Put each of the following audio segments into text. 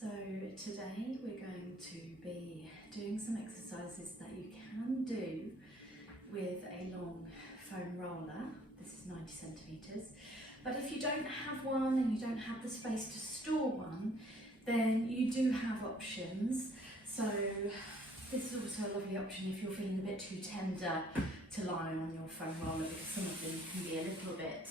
So today we're going to be doing some exercises that you can do with a long foam roller. This is 90 centimetres. But if you don't have one and you don't have the space to store one, then you do have options. So this is also a lovely option if you're feeling a bit too tender to lie on your foam roller, because some of them can be a little bit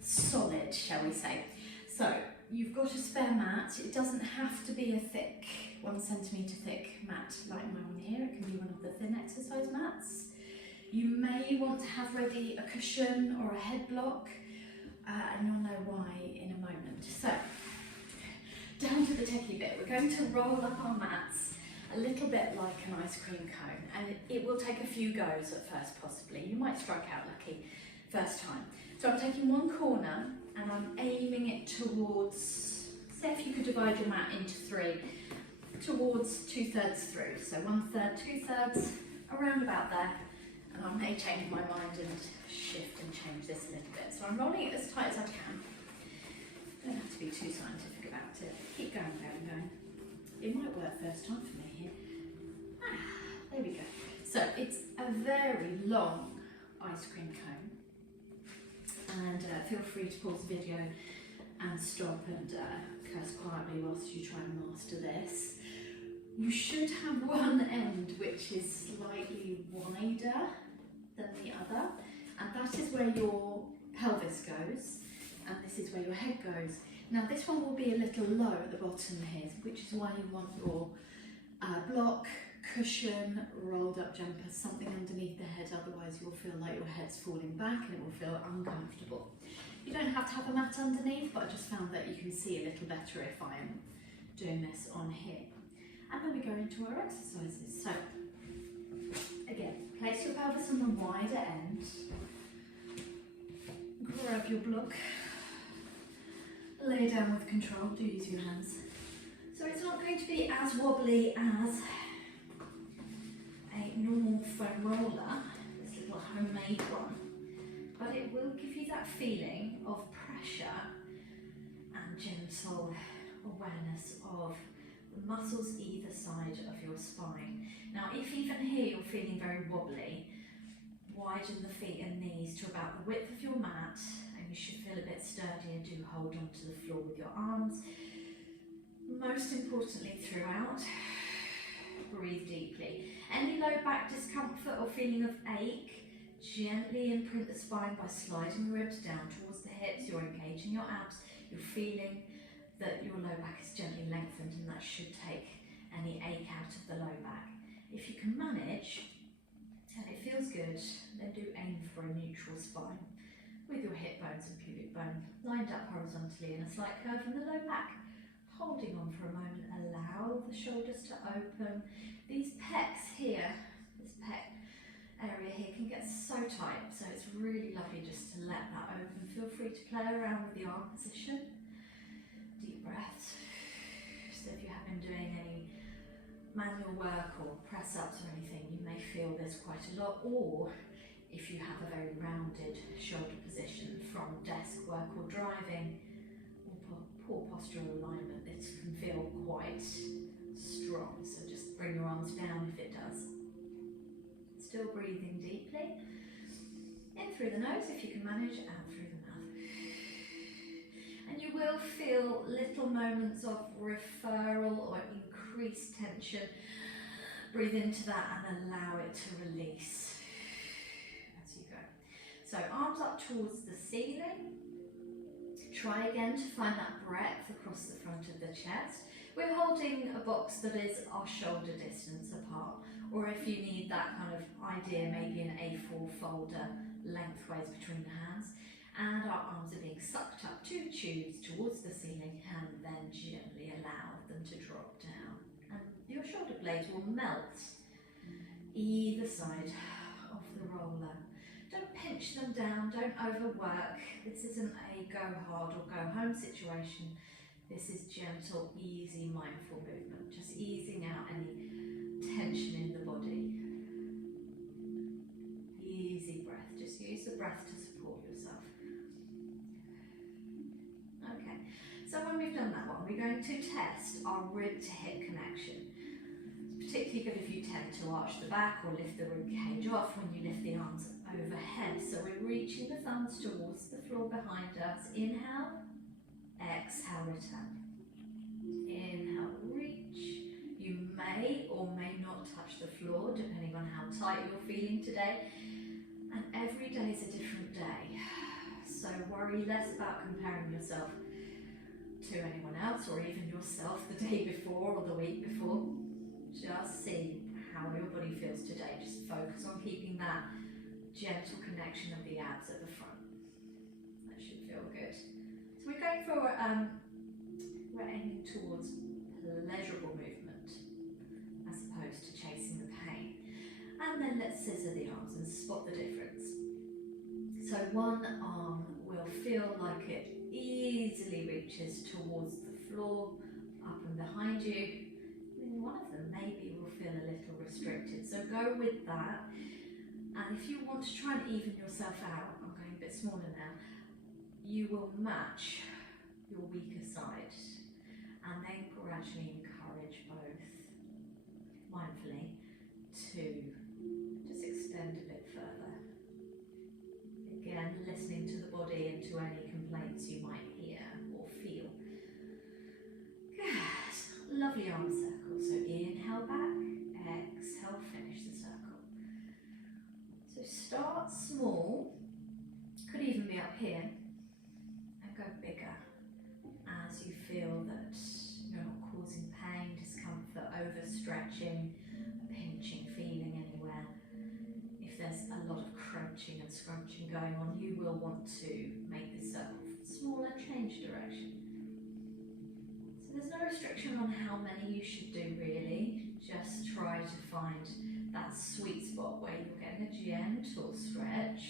solid, shall we say. So you've got a spare mat. It doesn't have to be a thick, 1 centimetre thick mat like my one here. It can be one of the thin exercise mats. You may want to have ready a cushion or a head block, and you'll know why in a moment. So, down to the techie bit. We're going to roll up our mats a little bit like an ice cream cone, and it will take a few goes at first possibly. You might strike out lucky first time. So I'm taking one corner and I'm aiming it towards, say if you could divide your mat into three, towards 2/3 through. So 1/3, 2/3, around about there. And I may change my mind and shift and change this a little bit. So I'm rolling it as tight as I can. Don't have to be too scientific about it. Keep going, going, going. It might work first time for me here. There we go. So it's a very long ice cream cone. And feel free to pause the video and stop and curse quietly whilst you try and master this. You should have one end which is slightly wider than the other, and that is where your pelvis goes, and this is where your head goes. Now this one will be a little low at the bottom here, which is why you want your block, cushion, rolled up jumper, something underneath the head, otherwise you'll feel like your head's falling back and it will feel uncomfortable. You don't have to have a mat underneath, but I just found that you can see a little better if I am doing this on here. And then we go into our exercises. So, again, place your pelvis on the wider end, grab your block, lay down with control, do use your hands. So it's not going to be as wobbly as a normal foam roller, this little homemade one, but it will give you that feeling of pressure and gentle awareness of the muscles either side of your spine. Now if even here you're feeling very wobbly, widen the feet and knees to about the width of your mat, and you should feel a bit sturdier. Do hold onto the floor with your arms. Most importantly throughout, breathe deeply. Any low back discomfort or feeling of ache, gently imprint the spine by sliding the ribs down towards the hips. You're engaging your abs, you're feeling that your low back is gently lengthened, and that should take any ache out of the low back. If you can manage and it feels good, then do aim for a neutral spine with your hip bones and pubic bone lined up horizontally in a slight curve in the low back. Holding on for a moment, allow the shoulders to open. These pecs here, this pec area here can get so tight, so it's really lovely just to let that open. Feel free to play around with the arm position. Deep breaths. So if you have been doing any manual work or press-ups or anything, you may feel this quite a lot, or if you have a very rounded shoulder position from desk work or driving, or poor postural alignment, this can feel quite strong, so just bring your arms down if it does. Still breathing deeply, in through the nose if you can manage, out through the mouth. And you will feel little moments of referral or increased tension. Breathe into that and allow it to release as you go. So arms up towards the ceiling. Try again to find that breadth across the front of the chest. We're holding a box that is our shoulder distance apart, or if you need that kind of idea, maybe an A4 folder lengthways between the hands. And our arms are being sucked up to the tubes towards the ceiling, and then gently allow them to drop down. And your shoulder blades will melt either side of the roller. Don't pinch them down, don't overwork. This isn't a go hard or go home situation. This is gentle, easy, mindful movement, just easing out any tension in the body. Easy breath, just use the breath to support yourself. Okay, so So when we've done that one, we're going to test our rib to hip connection. It's particularly good if you tend to arch the back or lift the rib cage off when you lift the arms overhead. So we're reaching the thumbs towards the floor behind us. Inhale, exhale, return. Inhale, reach. You may or may not touch the floor depending on how tight you're feeling today. And every day is a different day. So worry less about comparing yourself to anyone else or even yourself the day before or the week before. Just see how your body feels today. Just focus on keeping that gentle connection of the abs at the front. That should feel good. So we're going for, we're aiming towards pleasurable movement as opposed to chasing the pain. And then let's scissor the arms and spot the difference. So one arm will feel like it easily reaches towards the floor, up and behind you. And one of them maybe will feel a little restricted. So go with that. And if you want to try and even yourself out, I'm going a bit smaller now, you will match your weaker side and then gradually encourage both mindfully to just extend a bit further. Again, listening to the body and to any complaints you might hear or feel. Good. Lovely arm circle. So inhale back, exhale, finish the circle. So start small, could even be up here, and go bigger as you feel that you're not causing pain, discomfort, overstretching, pinching, feeling anywhere. If there's a lot of crunching and scrunching going on, you will want to make this circle smaller, change direction. So there's no restriction on how many you should do really, just try to find that sweet spot where you're getting a gentle stretch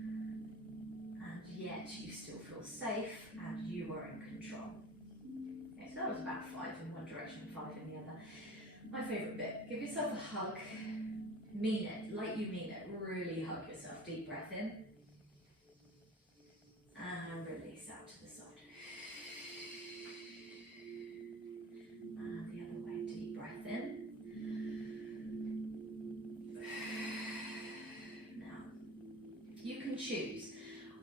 and yet you still feel safe and you are in control. Okay, so that was about 5 in one direction and 5 in the other. My favourite bit, give yourself a hug. Mean it, like you mean it, really hug yourself. Deep breath in and release out to the side. And the other way, deep breath in. Now, you can choose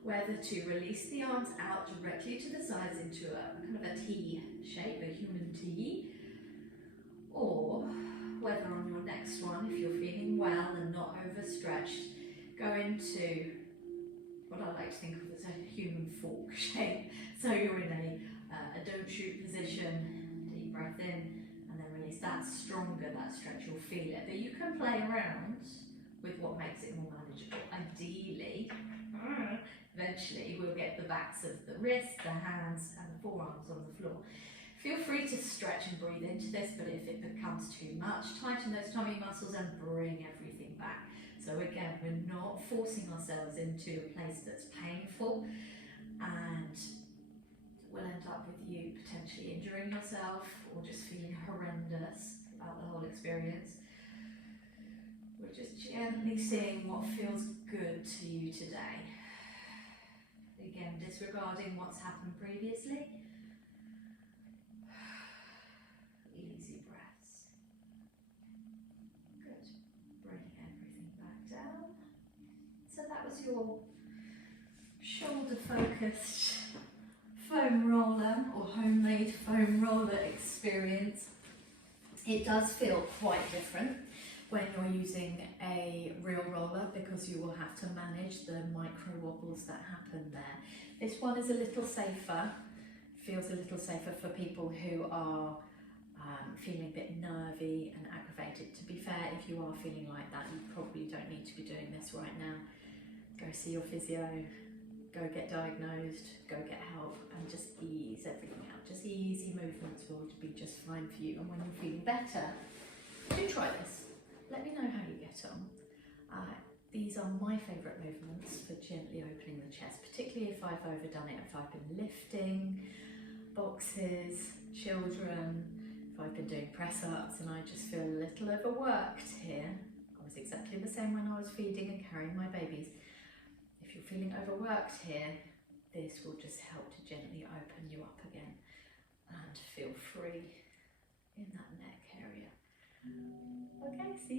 whether to release the arms out directly to the sides into a kind of a T shape, a human T, or whether on your next one, if you're feeling well and not overstretched, go into what I like to think of as a human fork shape. So you're in a don't shoot position, deep breath in, and then release. That's stronger, that stretch, you'll feel it. But you can play around with what makes it more manageable. Ideally, eventually we'll get the backs of the wrists, the hands, and the forearms on the floor. Feel free to stretch and breathe into this, but if it becomes too much, tighten those tummy muscles and bring everything back. So again, we're not forcing ourselves into a place that's painful and will end up with you potentially injuring yourself or just feeling horrendous about the whole experience. We're just gently seeing what feels good to you today. Again, disregarding what's happened previously. Easy breaths. Good. Bring everything back down. So that was your shoulder focused foam roller or homemade foam roller experience. It does feel quite different when you're using a real roller because you will have to manage the micro wobbles that happen there. This one is a little safer, feels a little safer for people who are feeling a bit nervy and aggravated. To be fair, if you are feeling like that, you probably don't need to be doing this right now. Go see your physio, go get diagnosed, go get help, and just ease everything out. Just easy movements will be just fine for you. And when you're feeling better, do try this. Let me know how you get on. These are my favourite movements for gently opening the chest, particularly if I've overdone it, if I've been lifting boxes, children, if I've been doing press-ups and I just feel a little overworked here. I was exactly the same when I was feeding and carrying my babies. If you're feeling overworked here, this will just help to gently open you up again. and feel free in that neck area. Okay, see you.